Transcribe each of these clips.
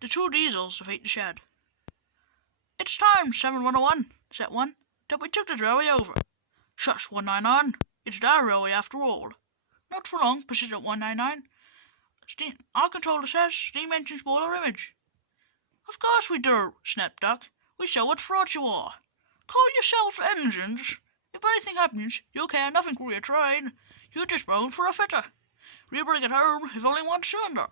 The two diesels defeat the shed. It's time, 7101, said one, that we took the railway over. Shush, 199, it's their railway after all. Not for long, persisted 199. Our controller says steam engines boiler image. Of course we do, snapped Doc. We show what frauds you are. Call yourselves engines. If anything happens, you care nothing for your train. You're just bound for a fitter. We'll bring it home if only one cylinder.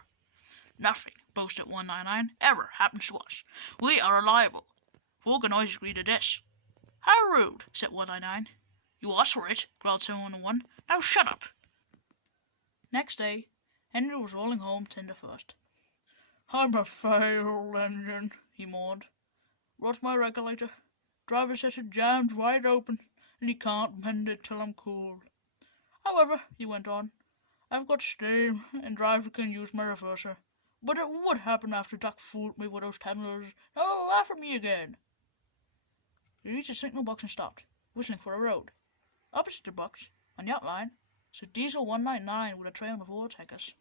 Nothing, boasted 199, ever happens to us. We are reliable. Organizers agree to this. How rude, said 199. You asked for it, growled 701. Now shut up. Next day, Henry was rolling home tender first. I'm a failed engine, he mourned. Lost my regulator. Driver says it jammed wide open, and he can't mend it till I'm cool. However, he went on, I've got steam, and driver can use my reverser. But it would happen after Doc fooled me with those tenders. Now he'll laugh at me again. He reached a signal box and stopped, whistling for a road. Opposite the box, on the outline, stood Diesel 199 with a tray on the vortexers.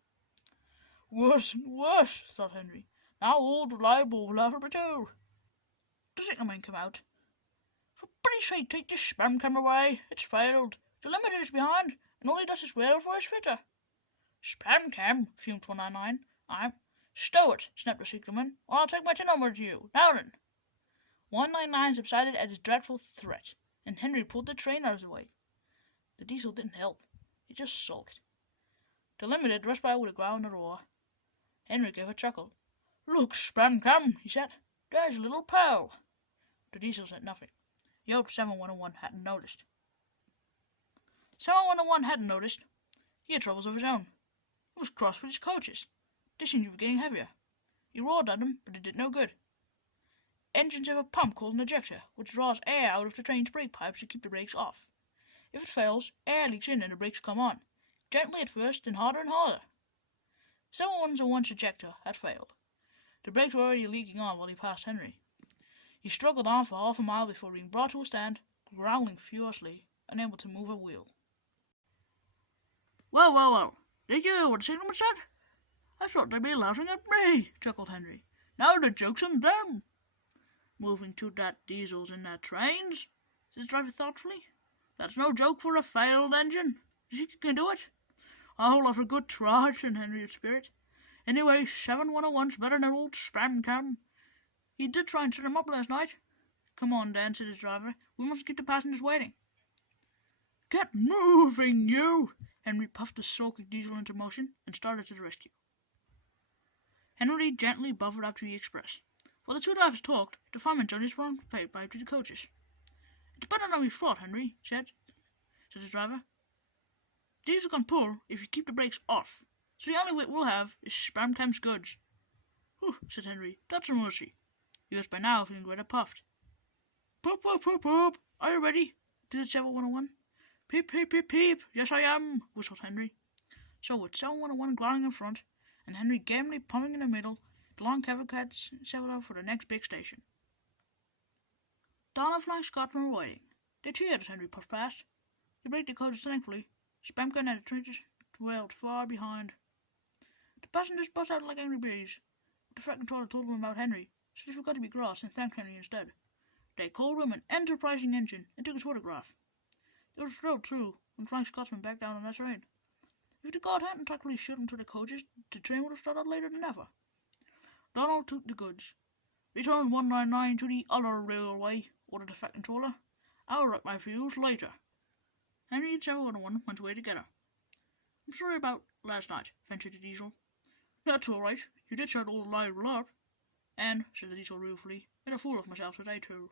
Worse and worse, thought Henry. Now old reliable will laugh at me too. The signalman came out. For pity's sake, take this spam camera away. It's failed. The limiter is behind, and all he does is wail for his fitter. Spam cam, fumed 199. Stow it, snapped the signalman, or I'll take my tin number to you. Now then. 199 subsided at his dreadful threat, and Henry pulled the train out of the way. The diesel didn't help. It just sulked. The limited rushed by with a growl and a roar. Henry gave a chuckle. Look, spam cam, he said. There's a little pal. The diesel said nothing. He hoped 7101 hadn't noticed. 7101 hadn't noticed. He had troubles of his own. He was cross with his coaches. They seemed to be getting heavier. He roared at them, but it did no good. Engines have a pump called an ejector, which draws air out of the train's brake pipes to keep the brakes off. If it fails, air leaks in and the brakes come on, gently at first, then harder and harder. 7101's ejector had failed. The brakes were already leaking on while he passed Henry. He struggled on for half a mile before being brought to a stand, growling furiously, unable to move a wheel. Well, did you hear what the signalman said? I thought they'd be laughing at me, chuckled Henry. Now the joke's on them. Moving to that diesels in their trains, said the driver thoughtfully. That's no joke for a failed engine. You think you can do it? I'll have a good try, said Henry with spirit. Anyway, 7101's better than old spam cam. He did try and set him up last night. Come on, Dan, said his driver. We must keep the passengers waiting. Get moving, you! Henry puffed the sulky diesel into motion and started to the rescue. Henry gently buffered up to the express. While the two drivers talked, the fireman joined his wrong pipe to the coaches. It's better than we thought, Henry, said the driver. The diesel can pull if you keep the brakes off, so the only weight we'll have is spam cam's goods. Whew, said Henry, that's a mercy. He was by now feeling rather puffed. Poop, poop, poop, poop. Are you ready? Did 7101. Peep, peep, peep, peep. Yes, I am, whistled Henry. So with 7101 growling in front, and Henry gamely pumping in the middle, the long cavalcade set out for the next big station. Don and Flying Scotsmen were waiting. They cheered as Henry puffed past. He braked the coaches thankfully. Spamkin and the trenches trailed far behind. The passengers burst out like angry bees. But the freight controller told them about Henry, so they forgot to be cross and thanked Henry instead. They called him an enterprising engine and took his photograph. They were thrilled, too, when Flying Scotsman backed down on that train. If the guard hadn't tactfully shot him to the coaches, the train would have started later than ever. Donald took the goods. Return 199 to the other railway, ordered the freight controller. I'll write my views later. Henry and 701 went away together. I'm sorry about last night, ventured the diesel. That's all right. You did shout all the lie a lot. And, said the diesel ruefully, made a fool of myself today, too.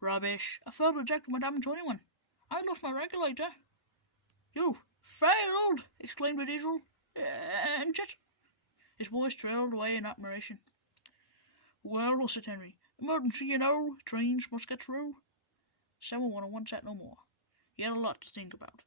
Rubbish. I failed to eject my damn 21. I lost my regulator. You failed! Exclaimed the diesel. And just... His voice trailed away in admiration. Well, said Henry, emergency, you know. Trains must get through. 7101 said no more. He had a lot to think about.